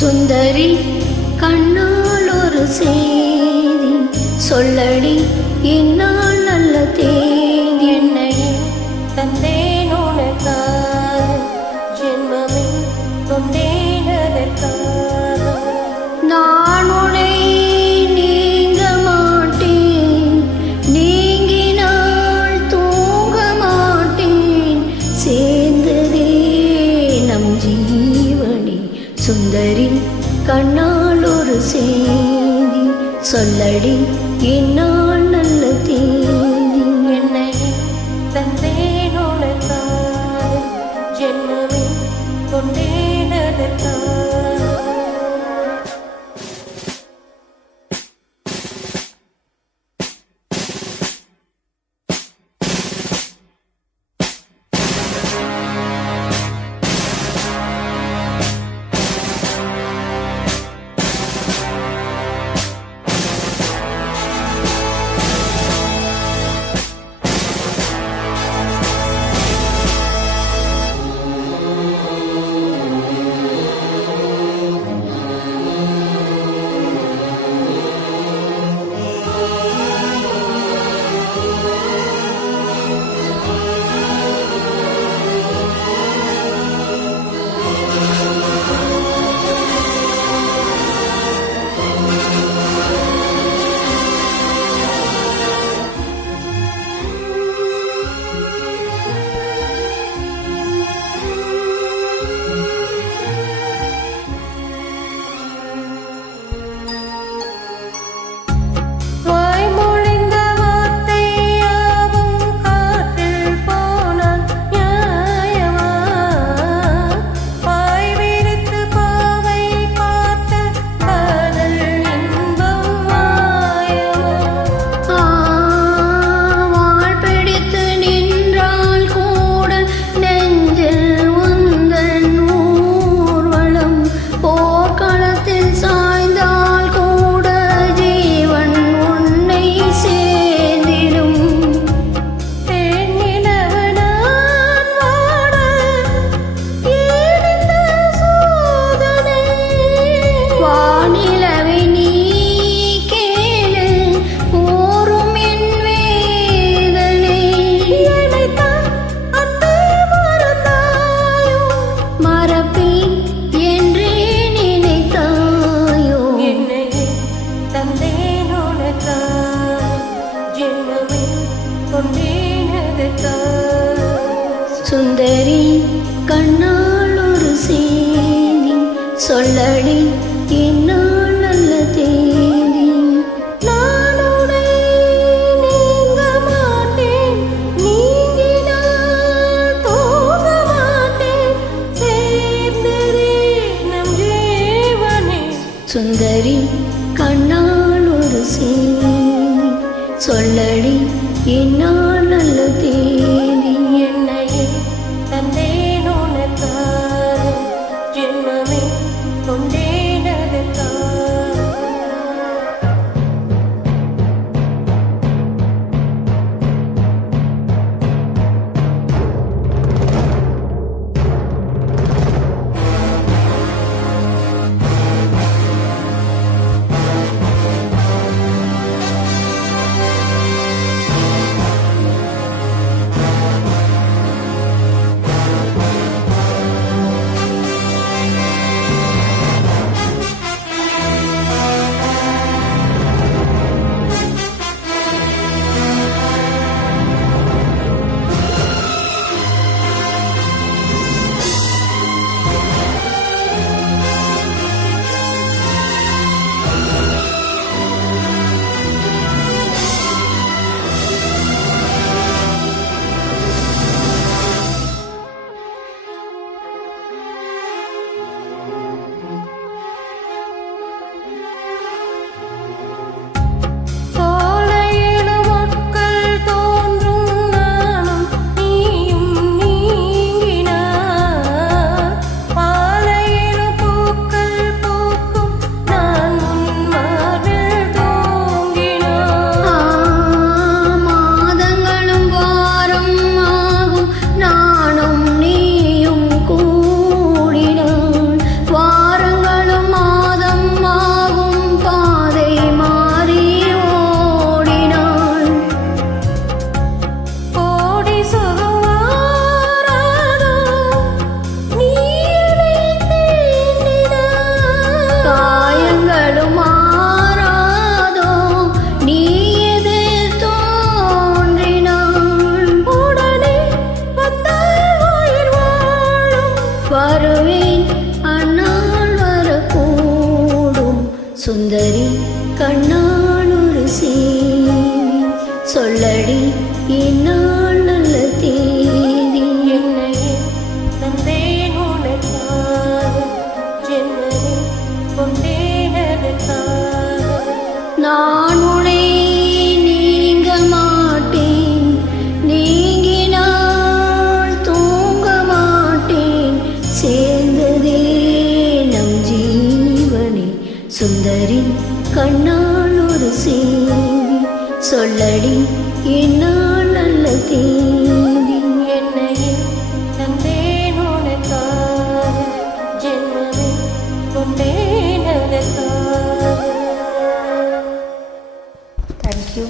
சுந்தரி கண்ணால் ஒரு செய்தி சொல்லடி இந்நாள் நல்ல தேதி. என்னை தந்தேன் உனக்காக, ஜென்மமே கொண்டேன் அதற்காக. நான் உன்னை நீங்க மாட்டேன், நீங்கினால் தூங்க மாட்டேன், சேர்ந்ததே நம் ஜீவனே. சுந்தரி கண்ணால் ஒரு செய்தி சொல்லடி இந்நாள் நல்ல தேதி. என்னை தந்தேன் உனக்காக, ஜென்மமே கொண்டேன் அதற்காக. சுந்தரி கண்ணால் ஒரு செய்தி சொல்லடி இந்நாள் நல்ல தேதி. நான் உன்னை நீங்க மாட்டேன், நீங்கினால் தூங்க மாட்டேன், சேர்ந்ததே நம் ஜீவனே. சுந்தரி கண்ணால் ஒரு செய்தி சொல்லடி இந்நாள் நல்ல தேதி. என்னை தந்தேன் உனக்காக, ஜென்மமே கொண்டேன் அதற்காக. வருவேன் அந்நாள் வரக்கூடும் சுந்தரி கண்ணால் ஒரு செய்தி சொல்லடி இந்நாள் நல்ல தேதி என்னையே தந்தேன் உனக்காக ஜென்மமே கொண்டேனதற்காக நான் உன்னை நீங்க மாட்டேன் நீங்கினால் தூங்க மாட்டேன் சேர்ந்ததே நம் ஜீவனே சுந்தரி கண்ணால் ஒரு செய்தி சொல்லடி இந்நாள் நல்ல தேதி என்னையே தந்தேன் உனக்காக ஜென்மமே கொண்டேனதற்காக தேங்க்யூ